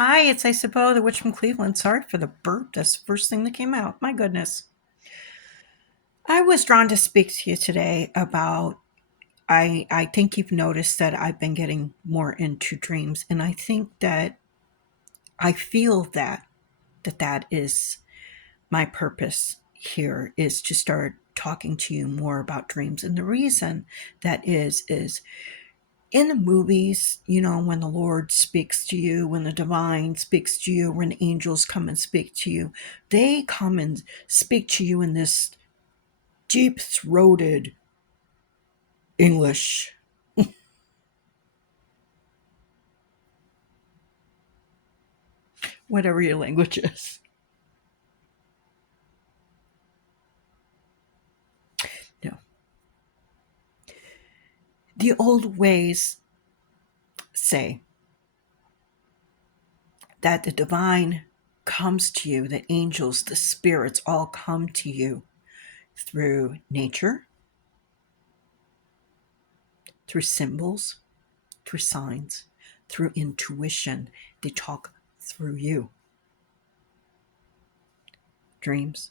Hi, it's I suppose the witch from Cleveland. Sorry for the burp. That's the first thing that came out. My goodness. I was drawn to speak to you today about I think you've noticed that I've been getting more into dreams, and I think that I feel that is my purpose here, is to start talking to you more about dreams. And the reason that is in the movies, when the Lord speaks to you, when the divine speaks to you, when angels come and speak to you, they come and speak to you in this deep throated English, whatever your language is. No. The old ways say that the divine comes to you, the angels, the spirits all come to you through nature, through symbols, through signs, through intuition. They talk through you. Dreams,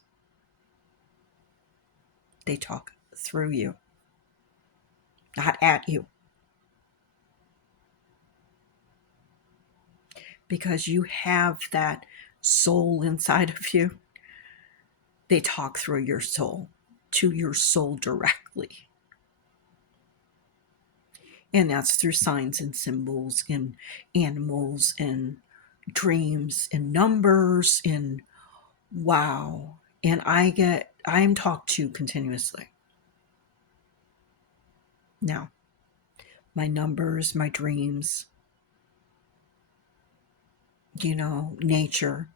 they talk through you, not at you. Because you have that soul inside of you, they talk through your soul, to your soul directly. And that's through signs and symbols and animals and dreams and numbers and wow. And I'm talked to continuously. Now, my numbers, my dreams, nature,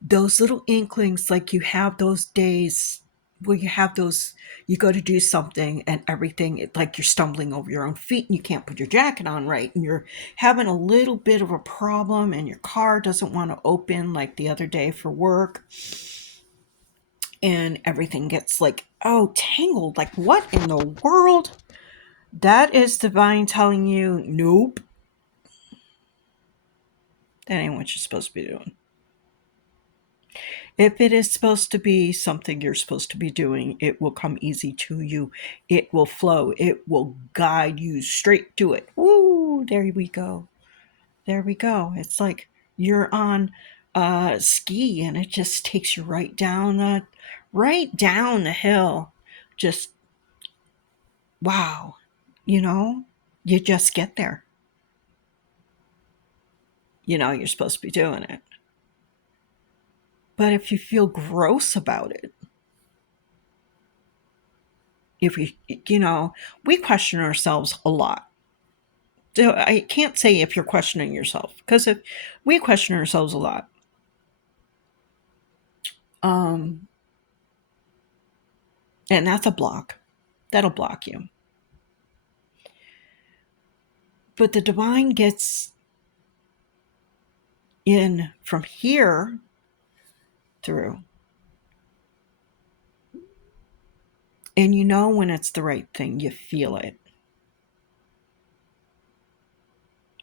those little inklings, like you have those days where you go to do something and everything, like you're stumbling over your own feet and you can't put your jacket on right, and you're having a little bit of a problem and your car doesn't want to open like the other day for work, and everything gets like, oh, tangled, like what in the world? That is divine telling you, nope, that ain't what you're supposed to be doing. If it is supposed to be something you're supposed to be doing, it will come easy to you. It will flow. It will guide you straight to it. Ooh, there we go. There we go. It's like you're on a ski and it just takes you right down the hill. Just wow. You know, you just get there. You're supposed to be doing it. But if you feel gross about it, if we question ourselves a lot. So I can't say if you're questioning yourself, because if we question ourselves a lot, um, and that's a block, that'll block you. But the divine gets in from here through, and when it's the right thing, you feel it,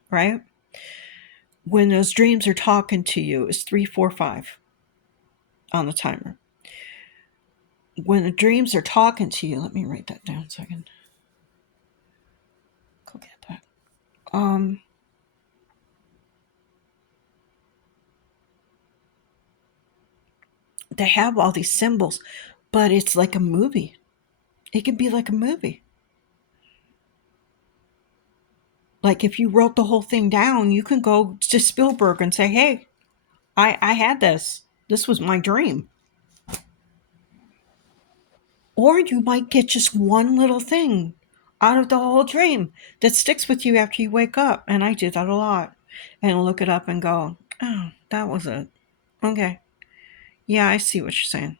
right? When those dreams are talking to you, it's 3, 4, 5 on the timer. When the dreams are talking to you, let me write that down so I can go get that. They have all these symbols, but it's like a movie. It can be like a movie. Like if you wrote the whole thing down, you can go to Spielberg and say, "Hey, I had this. This was my dream." Or you might get just one little thing out of the whole dream that sticks with you after you wake up. And I do that a lot. And look it up and go, "Oh, that was it. Okay. Yeah, I see what you're saying."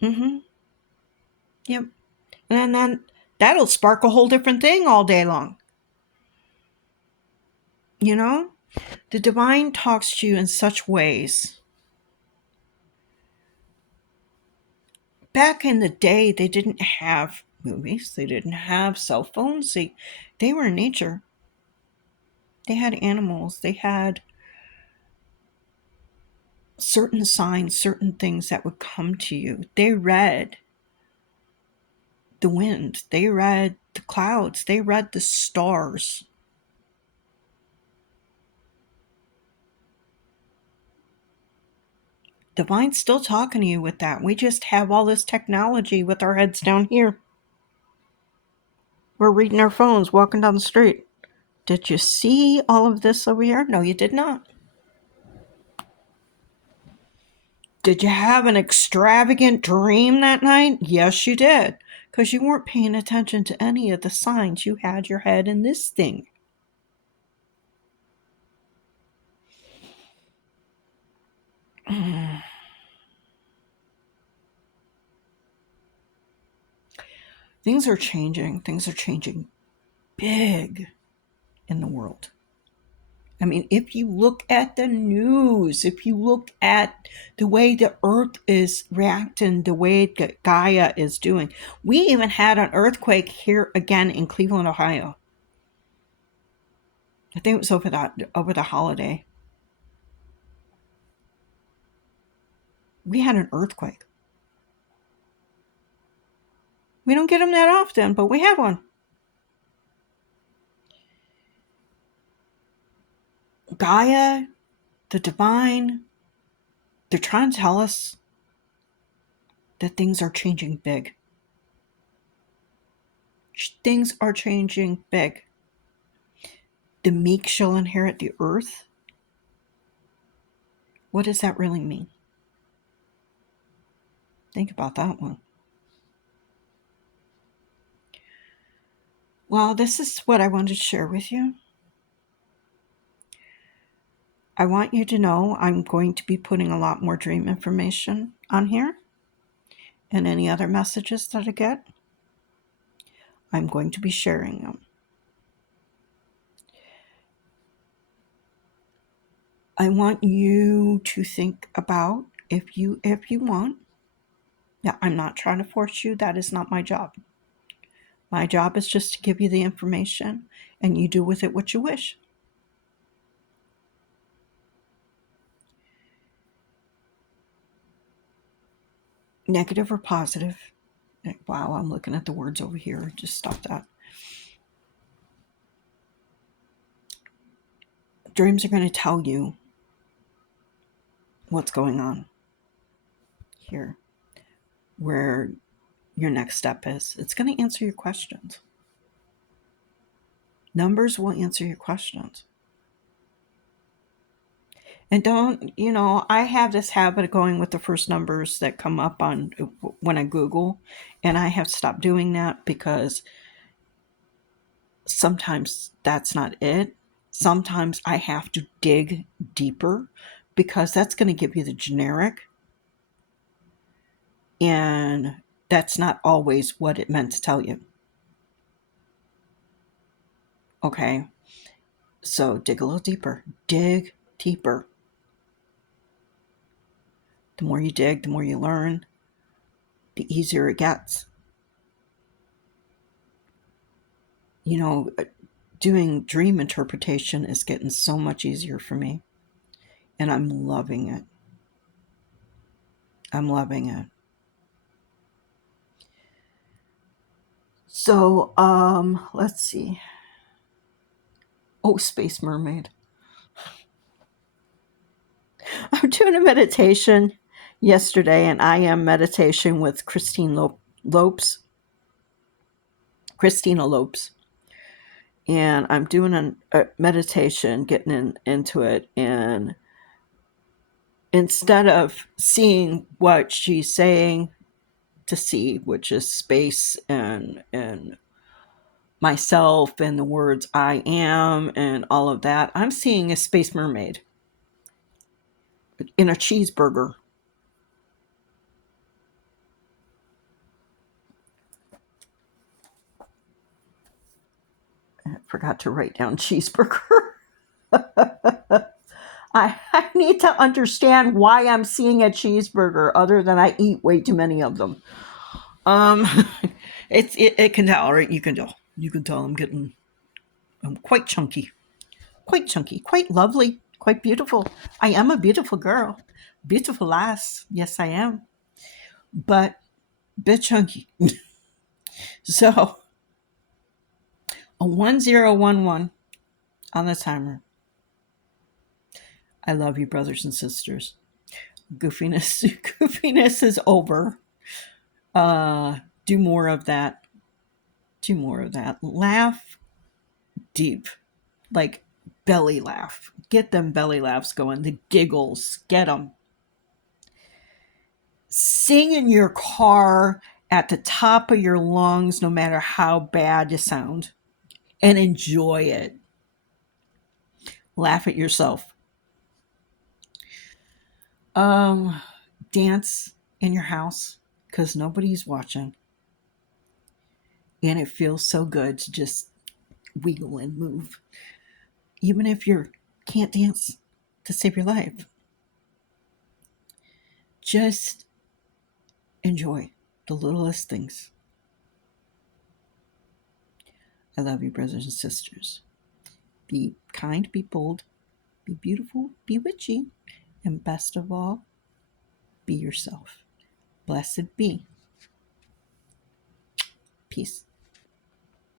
Mm-hmm. Yep. And then that'll spark a whole different thing all day long. You know? The divine talks to you in such ways. Back in the day, they didn't have movies, they didn't have cell phones, they were in nature. They had animals. They had certain signs, certain things that would come to you. They read the wind. They read the clouds. They read the stars. Divine's still talking to you with that. We just have all this technology with our heads down here. We're reading our phones, walking down the street. Did you see all of this over here? No, you did not. Did you have an extravagant dream that night? Yes, you did. Because you weren't paying attention to any of the signs. You had your head in this thing. Things are changing. Things are changing big in the world. I mean, if you look at the news, if you look at the way the earth is reacting, the way Gaia is doing, we even had an earthquake here again in Cleveland, Ohio. I think it was over the holiday. We had an earthquake. We don't get them that often, but we had one. Gaia, the divine, they're trying to tell us that things are changing big. Things are changing big. The meek shall inherit the earth. What does that really mean? Think about that one. Well, this is what I wanted to share with you. I want you to know I'm going to be putting a lot more dream information on here, and any other messages that I get, I'm going to be sharing them. I want you to think about if you want. Now, I'm not trying to force you. That is not my job. My job is just to give you the information, and you do with it what you wish. Negative or positive. Wow, I'm looking at the words over here. Just stop that. Dreams are going to tell you what's going on here, where your next step is. It's going to answer your questions. Numbers will answer your questions. And don't, I have this habit of going with the first numbers that come up on when I Google, and I have stopped doing that because sometimes that's not it. Sometimes I have to dig deeper because that's going to give you the generic, and that's not always what it meant to tell you. Okay, so dig a little deeper. Dig deeper. The more you dig, the more you learn, the easier it gets. Doing dream interpretation is getting so much easier for me, and I'm loving it. I'm loving it. So, let's see. Oh, Space Mermaid. I'm doing a meditation yesterday, and I am meditation with Christina Lopes. And I'm doing a meditation, getting into it, and instead of seeing what she's saying to see, which is space and myself and the words I am and all of that, I'm seeing a space mermaid in a cheeseburger. I forgot to write down cheeseburger. I need to understand why I'm seeing a cheeseburger other than I eat way too many of them. It can tell, right? You can tell I'm quite chunky. quite chunky, quite lovely, quite beautiful. I am a beautiful girl, beautiful lass. Yes, I am, but bit chunky. So a 1011 on the timer. I love you, brothers and sisters. Goofiness, goofiness is over. Do more of that. Do more of that. Laugh deep, like belly laugh. Get them belly laughs going. The giggles. Get them. Sing in your car at the top of your lungs, no matter how bad you sound, and enjoy it. Laugh at yourself. Um, Dance in your house because nobody's watching, and it feels so good to just wiggle and move, even if you can't dance to save your life. Just enjoy the littlest things. I love you, brothers and sisters. Be kind, be bold, be beautiful, be witchy, and best of all, be yourself. Blessed be. Peace.